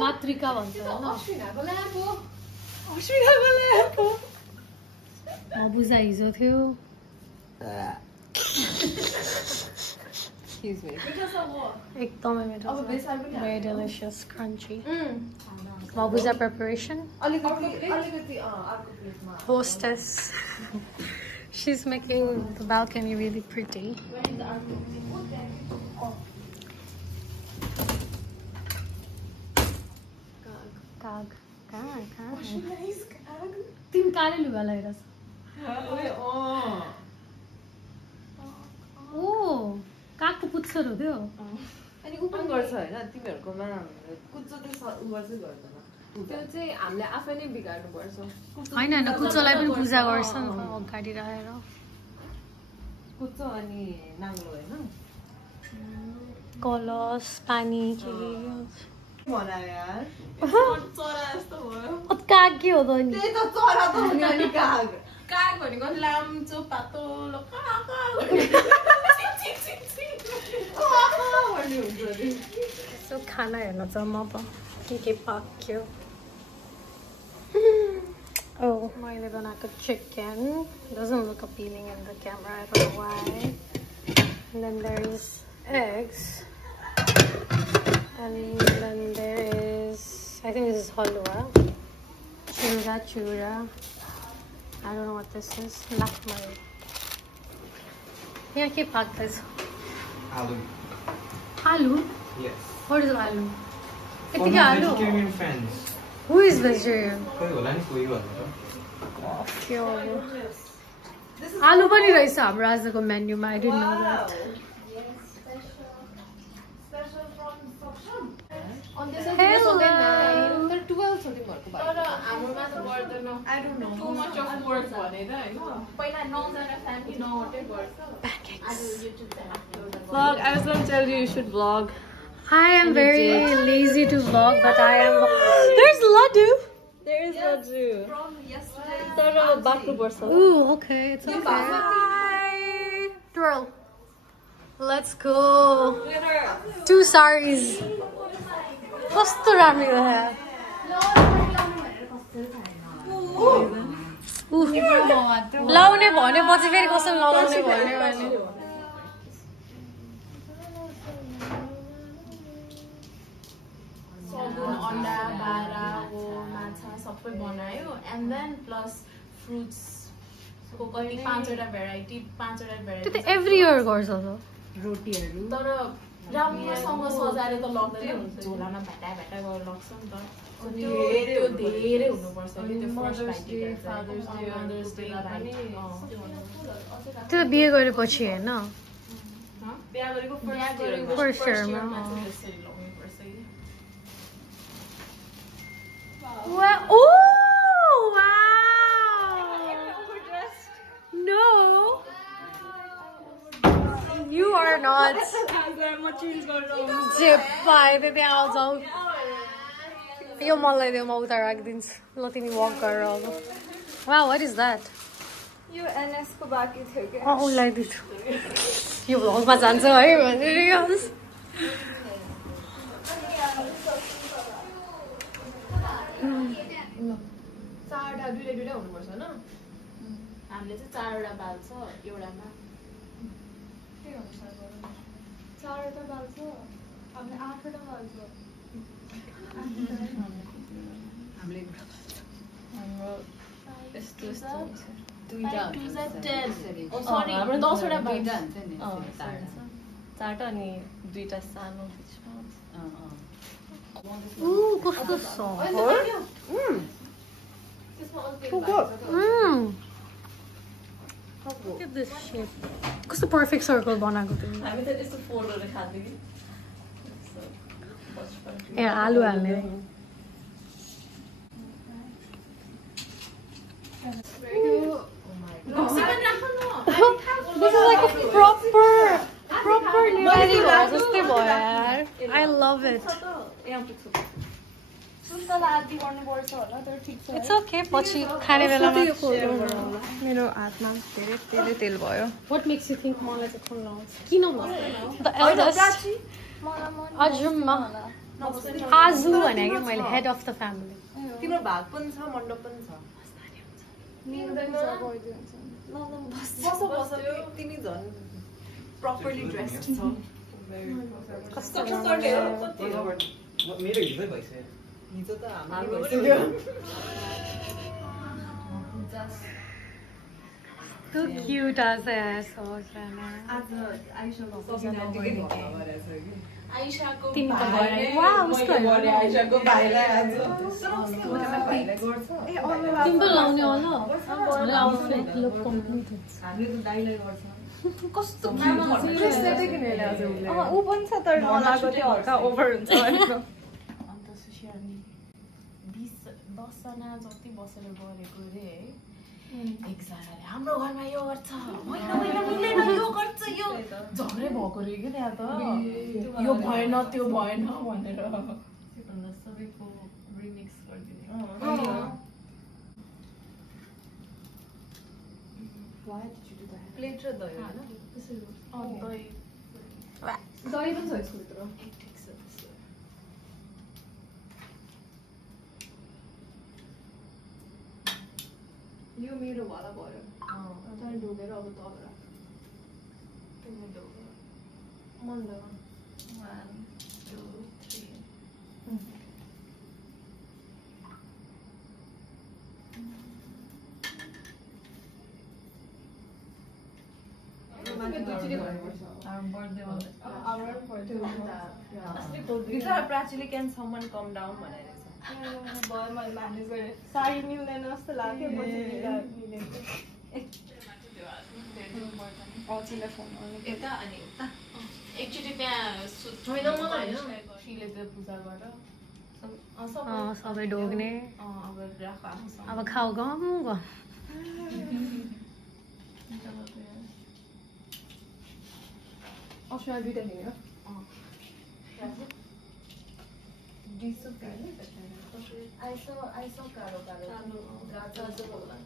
मातृका भन्छ अश्विनाको ल्याब हो बुझा हिजो थियो एकदमै मिठो very delicious crunchy Mabuza preparation hostess she's making the balcony really pretty काग तिमी काले लुगा लगाइरहेछ ओ कागको पुच्छर हो त्यो अनि ओपन गर्छ हैन तिमीहरुकोमा कुच्चो चाहिँ उवर चाहिँ गर्दैन त्यो चाहिँ हामीले आफै नै बिगार्नु पर्छ हैन हैन कुच्चोलाई पनि पूजा गर्छ नि अगाडि राखेर कुच्चो अनि नाङ्लो हैन कलश पानी के भना यार चरा जस्तो भयो काग के हो त नि त्यही त चरा त हो नि काग काग भनेको लाम्चो पातलो काग So खाना हेर्न जाउँ म अब के पाक्यो Oh, मैले बनाएको chicken doesn't look appealing in the camera. I don't know why. And then there's eggs. And then there is, I think this is halwa. Chura. I don't know what this is. Lakmai. Yeah, keep packed this. Aloo. Aloo? Yes. What is aloo? For my vegetarian friends. Who is vegetarian? Aloo pani raheछ हाम्रो आजको मेन्युमा I didn't know that. On this is also then 12 something more I don't know too much of work भनेर हैन पहिला 9 जना family 9 वटै गर्छ vlog I was going to tell you you should vlog I am very lazy to vlog but I am There's Laddu there is Laddu from yesterday Tara bakru parcha Ooh okay it's okay Bye twirl Let's go 2 saris कस्तो राम्रो है लाउने भनेपछि फेरि कसम नलाउने भन्यो भने सगुन अन्डा बारा हो माछा सबै बनायो and then plus fruits को कति 5 वटा भेराइटी त्यो त एभ्री इयर गर्छ त रोटीहरु तर राम्रोसँग सजाएर त लग्दैन झोलामा भाटा गरेर लग्छ नि त त्यो धेरै हुनुपर्छ के त्यो फर्स्ट फादर्स डे त्यो बिहे गरेपछि हैन बिहे गरेको फर्स्ट इयरमा Oh wow No You are not. जे पाए त्यहाँ आउ जाऊ यो मलाई दे म उता राखिदिन्छु ल तिमी वक गरेर आऊ Wow, what is that? यो एनएस को बाकी थियो के उसलाई दिन्छु यो भ्लगमा जान्छ है भनेर यस चारवटा दुईटा हुनुपर्छ हैन हामीले चाहिँ चारवटा बाल्छ एउटामा चारवटा बाल्छ हामीले 8वटा बाल्छ हामीले हाम्रो यस्तो दुईटा हुन्छ 10 ओ सरी हाम्रो 10 वटा दुईटा हुन्छ नि चारवटा अनि दुईटा सानो बिचमा कस्तो कस्तो Look at this shape. What's the perfect circle बनाएको तिमी? हामी त त्यस्तो फोटोले खान्थ्यो कि ए आलु हाल्ने This is like a proper Nepali जस्तै भयो यार. I love it. It's okay. पछि खाने बेलामा मेरो हातमा धेरै तेल भयो. What makes you think मलाई चाहिँ खुल्न आउँछ? किन भन्छ? The eldest. अजुम्मा. आजु भने कि मैले head of the family. तिम्रो भाग पनि छ मण्डप पनि छ. बस तिमी झन् properly dressed छौ. कस्तो मेरो हिजै भइसक्यो. हिजो त हाम्रो भइसक्यो. Too cute as a sauce. आज आइशाको सजना टिकट भरेछ कि. आइशाको भाइ वाउ उसको बर्डे आइशाको भाइलाई आज. भाइलाई गर्छ. ए सिम्पल लाउने होला. Outfit look completed. हामीले त दाइलाई गर्छ. कस्तो सेटै किनेले आज उसले. उ पनि छ तर नलागो त्यो हल्का ओभर हुन्छ भनेको. अन्त सुशियानी 10 जना जति बसेर गरेको रे है. एकजनाले हाम्रो घरमा यो गर्छ होइन मिलेन यो गर्छ यो झगडै भएको रे के त्यहाँ त यो भएन त्यो भएन भनेर त्यो सबैको रिमिक्स गरिदिने प्लेट र दही हैन दही दही पनि छ यसको भित्र. ठिक छ त्यसो. यो मेरो वाला भयो. अनि ढोकेर अब तल राख. तिमी ढोका मन द 1 2 3 प्राचीले क्यान समन कम डाउन भनेर भयो मैले म्यानेज गरेँ. साडी मिल्दैन जस्तो लाग्यो पछि यता अनि उता एकचोटि त्यहाँ छैन मलाई होइन श्रीले त्यो पूजा गर सबै ढोग्ने. अब राख आफूसँग. अब खाऊ गम गम. अश्विना दुईटा किन्यो. आइसो कालो गाजर होला.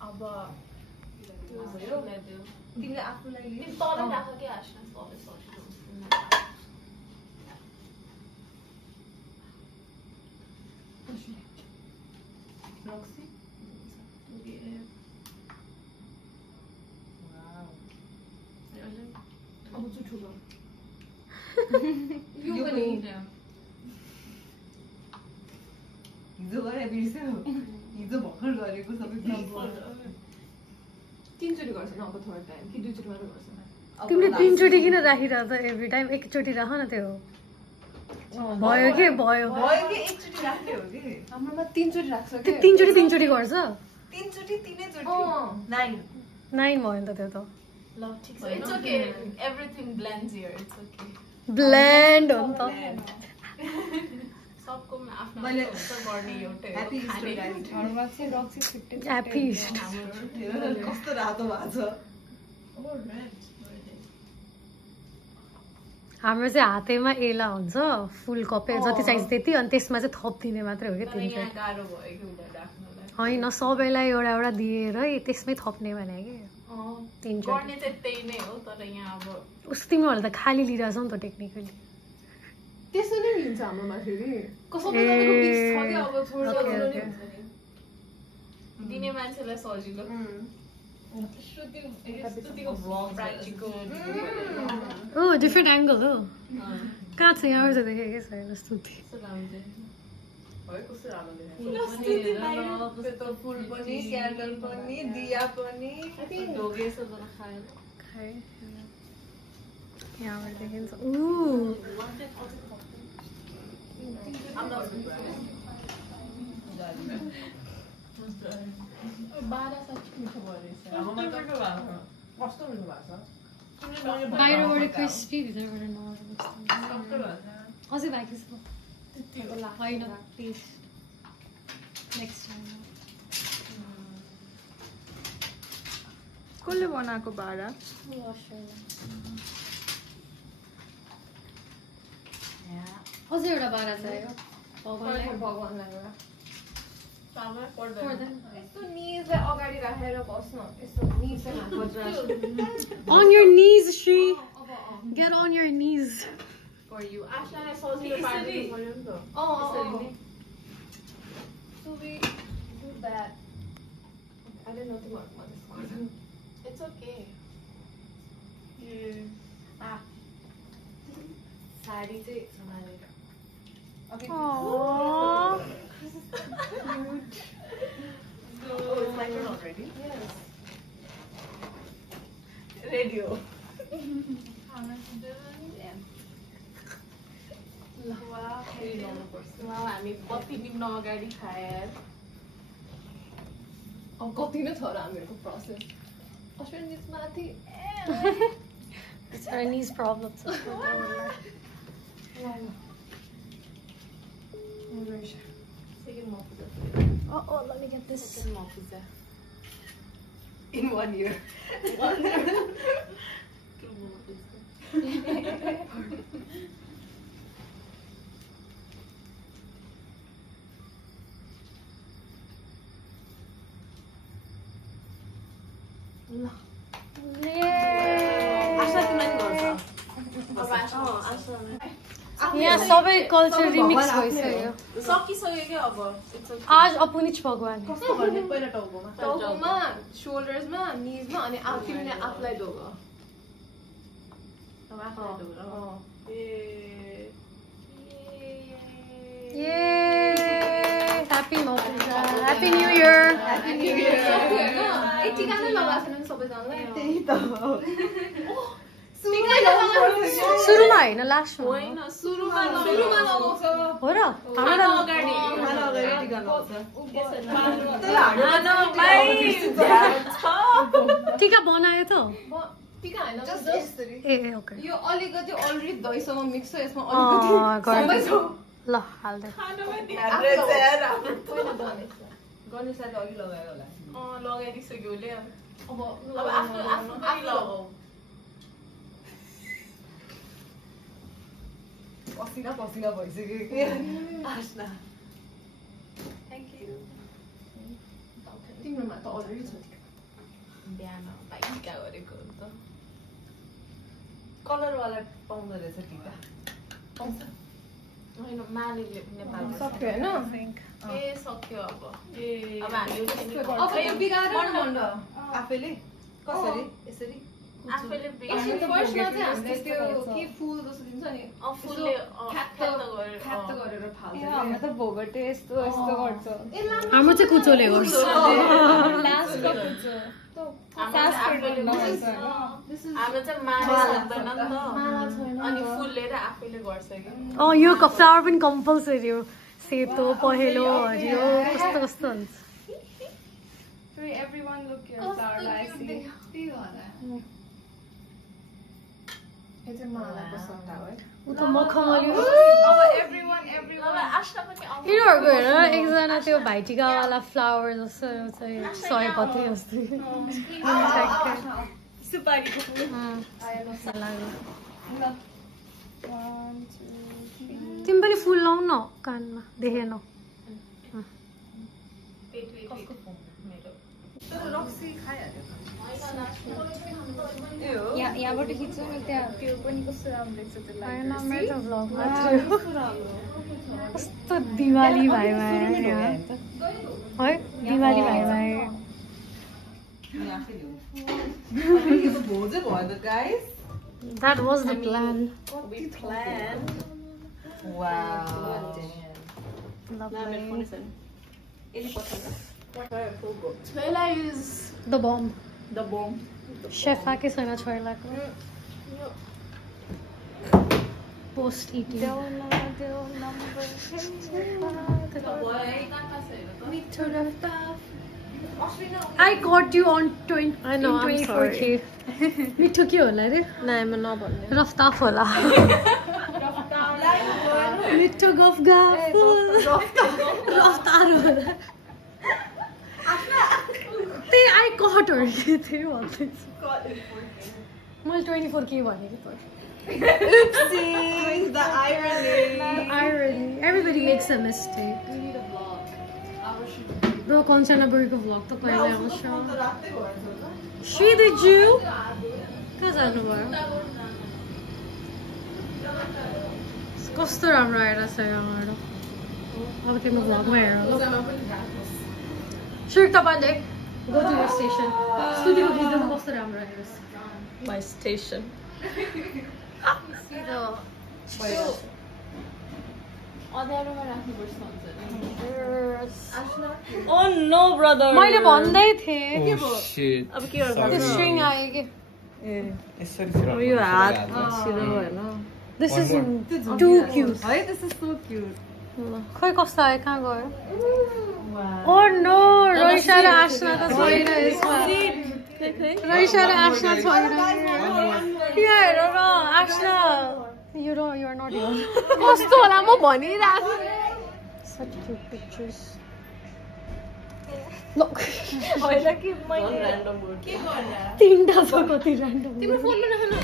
अब तिमीले आफूलाई तलै राख के आश्ना तलै सजिलो रक्सी. अब चाहिँ ठुलो. यो पनि हिजो गरे बिर्स्यो. हिजो भर्खर गरेको सबै तीनचोटि गर्छ न अब थर्ड टाइम कि दुईचोटि मात्रै गर्छ. तिमीले तीनचोटि किन राखिरह त एभ्री टाइम एकचोटि राख न त्यो भयो कि भयो कि एकचोटि राख्ने हो कि हाम्रोमा तीनचोटि राख्छ त्यो तीनचोटि गर्छ. तीनचोटि तीनैचोटि 9 भयो नि त त्यो त. ल ठीक छ. It's okay everything blends here. It's okay blend हो नि त. सबको आफ्नो गर्ने एउटै हो. घरमा चाहिँ रक्सी छुट्टै ह्याप्पी इस्ट. कस्तो रातो भएको छ. हाम्रो चाहिँ हातेमा एला हुन्छ फुल कपे जति चाहिन्छ त्यति अनि त्यसमा चाहिँ थपिदिने मात्रै हो कि तीनचोटि. गाह्रो भयो कि उसलाई राख्नलाई. होइन सबैलाई एउटा एउटा दिएर त्यसमै थप्ने भने कि तीनचोटि. गर्ने चाहिँ त्यही नै हो तर यहाँ अब उस्तो तिमीहरूले त खाली लिइरहेछौ नि त टेक्निकली. त्यसो नै लिन्छ हाम्रोमा फेरि. दिने मान्छेलाई सजिलो. श्रुतिको भ्लग प्र्याक्टिकल. ओ डिफ्रेन्ट एङ्गल हो. कहाँ छ यहाँबाट देखेकै छैन स्तुति. फुल पनि क्यान्डल पनि दिया पनि ढोगे सजना खायो खाए यहाँबाट देखिन्छ बाहिरबाट क्रिस्पी भित्रबाट नरम अझै बाँकी छ होइन प्लिज नेक्स्ट टाइम कसले बनाएको बारा अझै एउटा बारा चाहियो भगवानलाई यस्तो निजलाई अगाडि राखेर बस्न यस्तो On your knees, Shri. Get on your knees. for you आशालाई सजिलो पार्दिनु पर्यो नि त So we do that. I don't know the mark on this. it's okay sari चाहिँ सम्हालेर Okay. Aww. Cute. oh it's like you're not ready Yes. radio हामी कति दिन अगाडि खाए अब कति नै छ र हामीहरूको प्रोसेस अश्विन मिस माथि It's her knees problems. second more pizza Oh, let me get this. second more pizza in 1 year. two more pizza यहाँ सबै कल्चर रिमिक्स भइसक्यो सकिसक्यो क्या अब आज अपुनिच भगवान कस्तो गर्ने पहिला टाउकोमा टाउकोमा शोल्डर्समा निजमा अनि तिमीले आफूलाई ढोग Yay! Happy Mopiza. Happy New Year. Happy New Year. टिका नै लगाएको छैन सबैजनालाई त्यही त सुरुमा होइन लास्टमा होइन सुरुमा लगाउँछ हो र खाना अगाडि टिका लगाउँछ टिका बनायो त टिका हैन जस्ट यसरी ए ओके यो अलिकति अलरेडी दहीसँग मिक्स छ यसमा अँ, अलिकति सबै छ ल हाल्दै गणेशलाई त अघि लगाएर होला लगाइदिइसक्यो उसले अब अब आफ्नो पनि लगाऊ पसिना पसिना भइसक्यो कि आस्ना थ्याङ्क यू तिम्रोमा त अलरेडी छ बिहान टिका गरेको हो त कलरवाला पाउँदो रहेछ टिका होइन मालीले नेपालमा सक्यो होइन ए सक्यो अब ए अब हामीले अब यो बिगारेर मण्ड आफैले कसरी यसरी आफैले फर्स्टमा चाहिँ हामीले त्यो के फुल जस्तो दिन्छ नि फुलले फ्यात्त गरेर फाल्छ हाम्रो त भोगटे यस्तो यस्तो गर्छ हाम्रो चाहिँ कुचोले गर्छ लास्टको कुचो हाम्रो चाहिँ माला सक्दैन नि त अनि फुलले र आफैले गर्छ कि अँ यो फ्लावर पनि कम्पलसरी हो सेतो पहेँलो हरियो कस्तो कस्तो हुन्छ everyone look your flower I see यो चाहिँ मालाको सट्टा हो है ऊ त मखमली everyone आस्था पनि यिनीहरूको हेर एकजना त्यो भाइटिकावाला फ्लावर जस्तो चाहिँ सयपत्री जस्तो सुपारीको फुल तिमी पनि फुल लाउ न कानमा देखेन रक्सी खाइहाल्यो यहाँबाट खिच्छ नि त्यहाँ त्यो पनि कस्तो राम्रो देख्छ त्यसलाई होइन मेरो त भ्लग मात्रै हो कस्तो दिवाली भाइ भाइ है दिवाली भाइ भाइ भोजै भयो त guys That was the plan. we planned wow Lovely. Choila is The bomb. the bomb. Chef आके सोना छोइला को. Post eating. I got you on 20. I know. I'm sorry. मिठो के होला रे? नाइ म नभन्ने. रफ्ताफ होला. मिठो गफ गफ. रफ्तार होला. त्यही I caught her. त्यही भन्दै छु. मैले 24 के भनेको त. Oopsie. The irony. The irony. Everybody makes a mistake. We need a vlog. Bro, Kanchanaburi vlog to kaile aउँछ. She did you? कहाँ जानु भयो? कस्तो राम्रो आइरहेछ यहाँबाट. अब तिम्रो भ्लगमा हेर. Shrik Tapande, go to your station. Studio भित्र कस्तो राम्रो आइरहेछ. My station. See the अँध्यारोमा राख्नुपर्छ भन्छ नि. Oh no, brother. मैले भन्दै थिएँ. Oh shit. अब के गर्नु? The string आयो कि. यसरी फिराउनु यो हात पर्छ। छिरो हैन. This is One too cute. है this is so cute. खोइ कस्तो आयो कहाँ गयो? Oh no, रोइसा र आशना त छैन यसमा. रोइसा र आशना छैन. यहाँ हेर न आशना. You are not here. कस्तो होला म भनिरहेको. Such cute pictures. Look. होइन कि मैले random word. के गर्दा तीनटा छ कति random. तिम्रो फोनमा नखानु